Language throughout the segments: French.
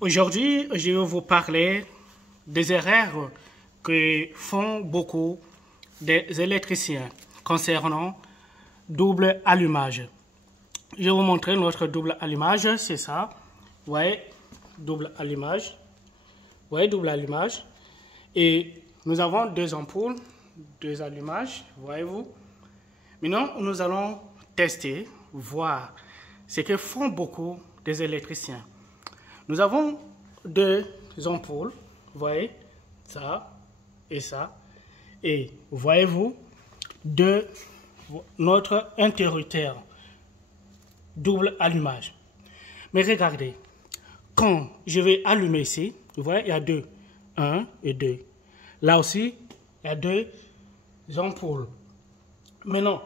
Aujourd'hui, je vais vous parler des erreurs que font beaucoup des électriciens concernant double allumage. Je vais vous montrer notre double allumage, c'est ça. Vous voyez, double allumage. Vous voyez, double allumage. Et nous avons deux ampoules, deux allumages, voyez-vous. Maintenant, nous allons tester, voir ce que font beaucoup des électriciens. Nous avons deux ampoules, vous voyez, ça et ça. Et voyez-vous, de notre interrupteur double allumage. Mais regardez, quand je vais allumer ici, vous voyez, il y a deux, 1 et 2. Là aussi, il y a deux ampoules. Maintenant,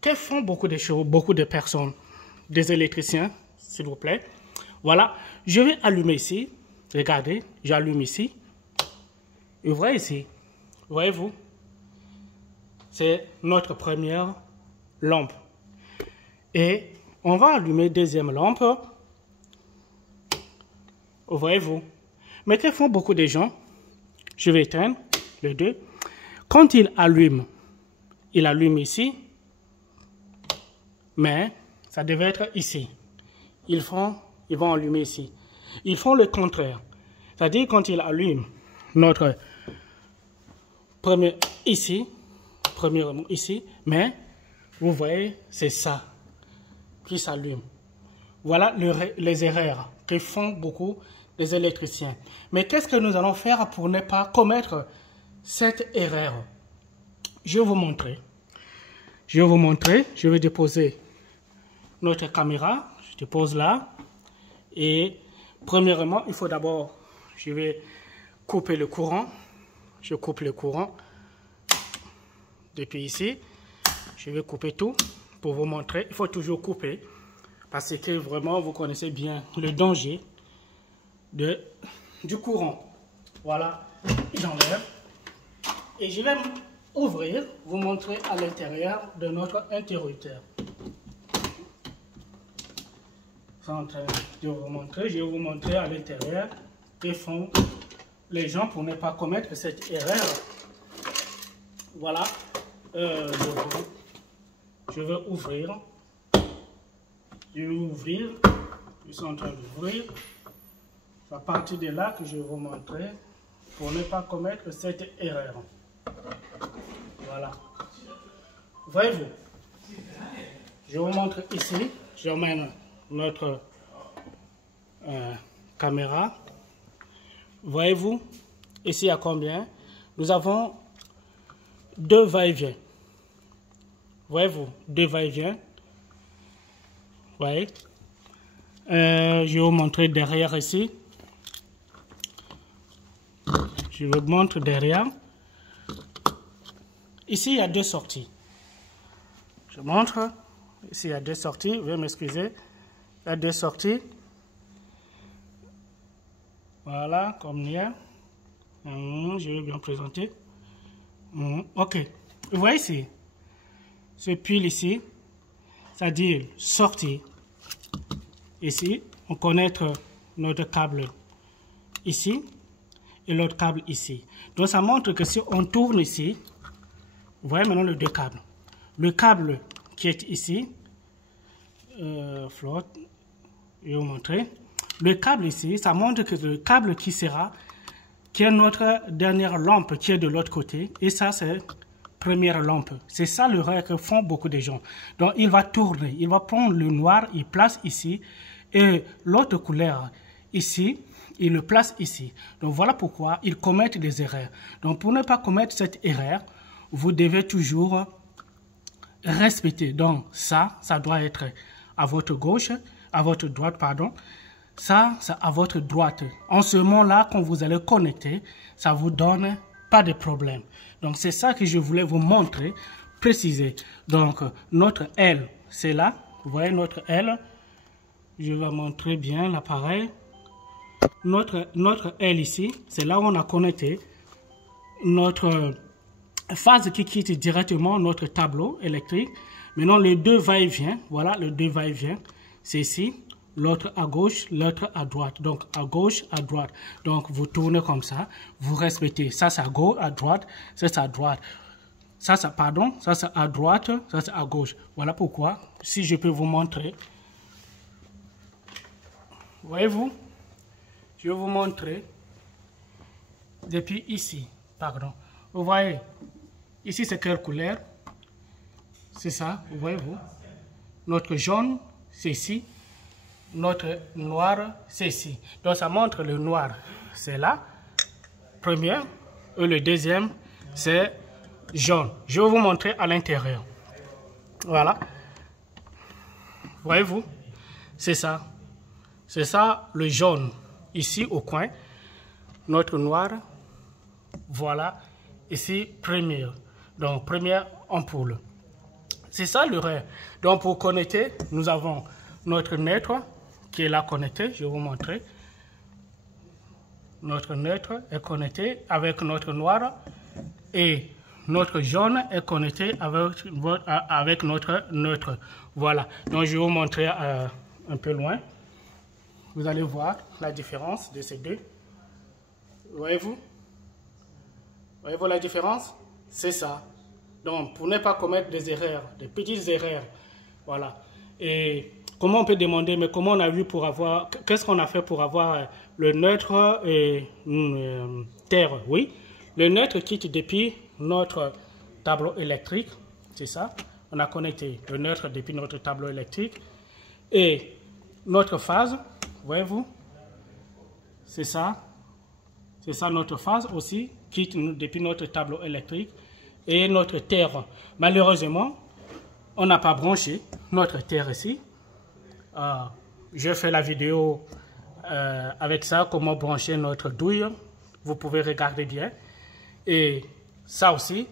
que font beaucoup de personnes, des électriciens, s'il vous plaît? Voilà, je vais allumer ici. Regardez, j'allume ici. Et vous voyez ici, voyez-vous, c'est notre première lampe. Et on va allumer deuxième lampe. Voyez-vous. Mais que font beaucoup de gens? Je vais éteindre les deux. Quand il allume ici. Mais ça devait être ici. Ils vont allumer ici. Ils font le contraire. C'est-à-dire quand ils allument notre premier ici, mais vous voyez, c'est ça qui s'allume. Voilà les erreurs que font beaucoup des électriciens. Mais qu'est-ce que nous allons faire pour ne pas commettre cette erreur? Je vais vous montrer. Je vais déposer notre caméra. Je dépose là. Et premièrement, il faut d'abord, je vais couper le courant. Je coupe le courant depuis ici. Je vais couper tout pour vous montrer. Il faut toujours couper parce que vraiment, vous connaissez bien le danger du courant. Voilà, j'enlève. Et je vais ouvrir, vous montrer à l'intérieur de notre interrupteur. En train de vous montrer, je vais vous montrer à l'intérieur que font les gens pour ne pas commettre cette erreur. Voilà, je vais ouvrir. Je suis en train d'ouvrir. C'est à partir de là que je vais vous montrer pour ne pas commettre cette erreur. Voilà. Voyez-vous, je vous montre ici, j'emmène notre caméra. Voyez-vous, ici à combien? Nous avons deux va-et-vient. Voyez-vous, deux va-et-vient. Voyez. Je vais vous montrer derrière ici. Je vous montre derrière. Ici, il y a deux sorties. Je montre. Ici, il y a deux sorties. Veuillez m'excuser. Il y a deux sorties. Voilà, comme il y a. Je vais bien présenter. Ok. Vous voyez ici, ce pile ici, c'est-à-dire sortie. Ici, on connecte notre câble ici et l'autre câble ici. Donc, ça montre que si on tourne ici, vous voyez maintenant les deux câbles. Le câble qui est ici, flotte, je vais vous montrer. Le câble ici, ça montre que le câble qui est notre dernière lampe qui est de l'autre côté. Et ça, c'est première lampe. C'est ça l'erreur que font beaucoup de gens. Donc, il va tourner. Il va prendre le noir, il place ici. Et l'autre couleur ici, il le place ici. Donc, voilà pourquoi ils commettent des erreurs. Donc, pour ne pas commettre cette erreur, vous devez toujours respecter. Donc, ça doit être à votre gauche, à votre droite, pardon. Ça, c'est à votre droite. En ce moment-là, quand vous allez connecter, ça vous donne pas de problème. Donc, c'est ça que je voulais vous montrer, préciser. Donc, notre L, c'est là. Vous voyez notre L. Je vais montrer bien l'appareil. Notre L ici, c'est là où on a connecté notre phase qui quitte directement notre tableau électrique. Maintenant, le 2 va-et-vient. Voilà, le 2 va-et-vient. C'est ici. l'autre à gauche, l'autre à droite. Donc, à gauche, à droite. Donc, vous tournez comme ça. Vous respectez. Ça, c'est à gauche, à droite. Ça, c'est à droite. Ça, c'est, pardon, ça, c'est à droite. Ça, c'est à gauche. Voilà pourquoi, si je peux vous montrer. Voyez-vous? Je vais vous montrer depuis ici. Pardon. Vous voyez? Ici, c'est quelle couleur? C'est ça, voyez-vous? Notre jaune, c'est ici. Notre noir, c'est ici. Donc, ça montre le noir, c'est là. Premier. Et le deuxième, c'est jaune. Je vais vous montrer à l'intérieur. Voilà. Voyez-vous? C'est ça. C'est ça, le jaune. Ici, au coin. Notre noir. Voilà. Ici, premier. Donc, première ampoule. C'est ça le rêve. Donc, pour connecter, nous avons notre neutre qui est là connecté. Je vais vous montrer. Notre neutre est connecté avec notre noir et notre jaune est connecté avec notre neutre. Voilà. Donc, je vais vous montrer un peu loin. Vous allez voir la différence de ces deux. Voyez-vous? Voyez-vous la différence? C'est ça. Donc, pour ne pas commettre des erreurs, des petites erreurs, voilà. Et comment on peut demander, mais comment on a vu pour avoir, qu'est-ce qu'on a fait pour avoir le neutre et terre? Oui, le neutre quitte depuis notre tableau électrique, c'est ça. On a connecté le neutre depuis notre tableau électrique. Et notre phase, voyez-vous, c'est ça. C'est ça notre phase aussi, quitte depuis notre tableau électrique. Et notre terre, malheureusement, on n'a pas branché notre terre ici. Je fais la vidéo avec ça, comment brancher notre douille. Vous pouvez regarder bien. Et ça aussi,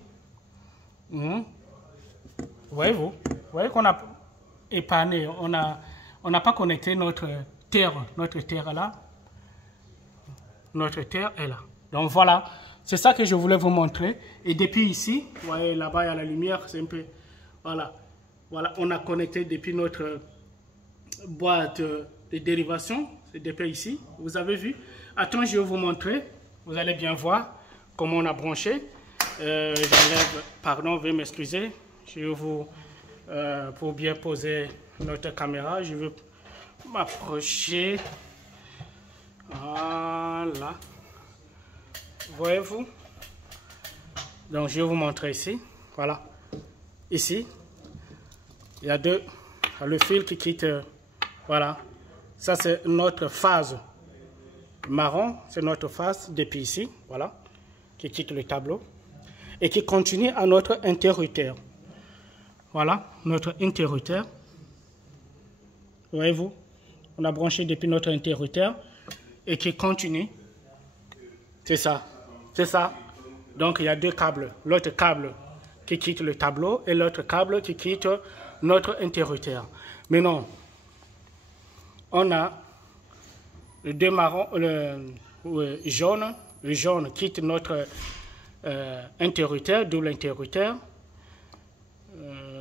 voyez-vous, voyez qu'on a épargné, on n'a pas connecté notre terre là. Notre terre est là. Donc voilà. C'est ça que je voulais vous montrer. Et depuis ici, vous voyez là-bas, il y a la lumière, c'est un peu... Voilà. Voilà, on a connecté depuis notre boîte de dérivation. C'est depuis ici. Vous avez vu? Attends, je vais vous montrer. Vous allez bien voir comment on a branché. J'enlève, pardon, veuillez m'excuser. Je vais vous... pour bien poser notre caméra, je vais m'approcher. Voilà. Voyez-vous? Donc, je vais vous montrer ici. Voilà. Ici, il y a le fil qui quitte. Voilà. Ça, c'est notre phase marron. C'est notre phase depuis ici. Voilà. Qui quitte le tableau. Et qui continue à notre interrupteur. Voilà. Notre interrupteur. Voyez-vous? On a branché depuis notre interrupteur. Et qui continue. C'est ça. C'est ça. Donc, il y a deux câbles. L'autre câble qui quitte le tableau et l'autre câble qui quitte notre interrupteur. Maintenant, on a le deux marrons, le jaune. Le jaune quitte notre interrupteur,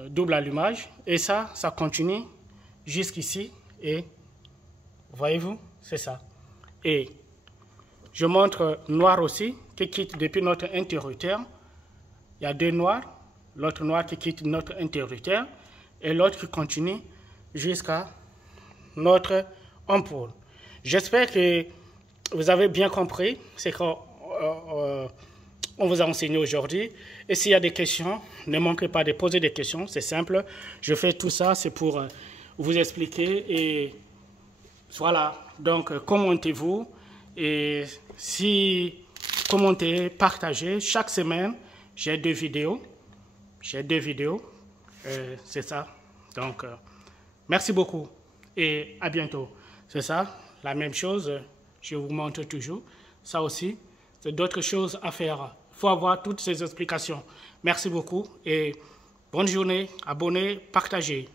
double allumage. Et ça continue jusqu'ici. Et voyez-vous, c'est ça. Et je montre noir aussi, qui quitte depuis notre interrupteur. Il y a deux noirs, l'autre noir qui quitte notre interrupteur et l'autre qui continue jusqu'à notre ampoule. J'espère que vous avez bien compris ce qu'on vous a enseigné aujourd'hui. Et s'il y a des questions, ne manquez pas de poser des questions, c'est simple. Je fais tout ça, c'est pour vous expliquer. Et voilà, donc commentez-vous. Et si commentez, partagez, chaque semaine, j'ai deux vidéos. C'est ça. Donc, merci beaucoup et à bientôt. C'est ça, la même chose, je vous montre toujours. Ça aussi, c'est d'autres choses à faire. Il faut avoir toutes ces explications. Merci beaucoup et bonne journée, abonnez, partagez.